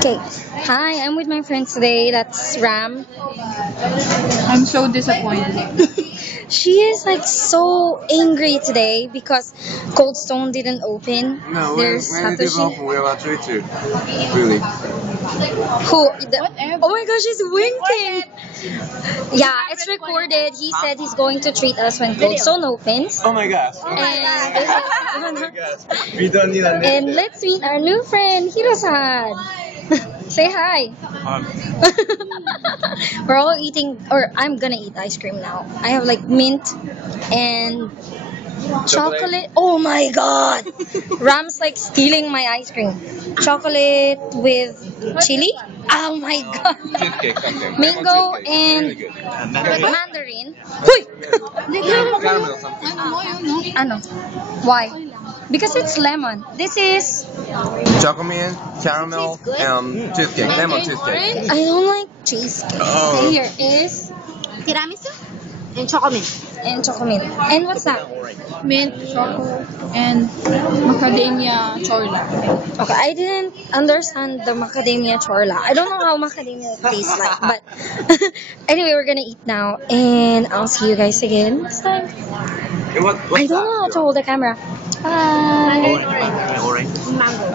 Okay. Hi, I'm with my friends today. That's Ram. I'm so disappointed. She is like so angry today because Cold Stone didn't open. No, There's when it didn't Satoshi. open, we are about to. Really. Who? Whatever. Oh my gosh, he's winking. Yeah, it's recorded. He said he's going to treat us when Cold Stone opens. Oh my gosh. And Oh my gosh. We don't need a and let's meet our new friend, Hirosan. Say hi. We're all eating, or I'm gonna eat ice cream now. I have like mint and chocolate. Oh my god! Ram's like stealing my ice cream. Chocolate with chili. Oh my god! Cheesecake, something. Mango Lemon cheesecake. and Really good. mandarin. Huy! Caramel something. Ano? Why? Because it's lemon. This is. Chocolate, caramel, cheesecake. Lemon cheesecake. I don't like cheesecake. Oh. Here is Tiramisu and chocolate. and chocolate. And what's that? Mint, choco, and macadamia chorla. Okay, I didn't understand the macadamia chorla. I don't know how macadamia tastes like, but anyway, we're gonna eat now, and I'll see you guys again next time. I don't know how to hold the camera. Bye. Orange. Mango.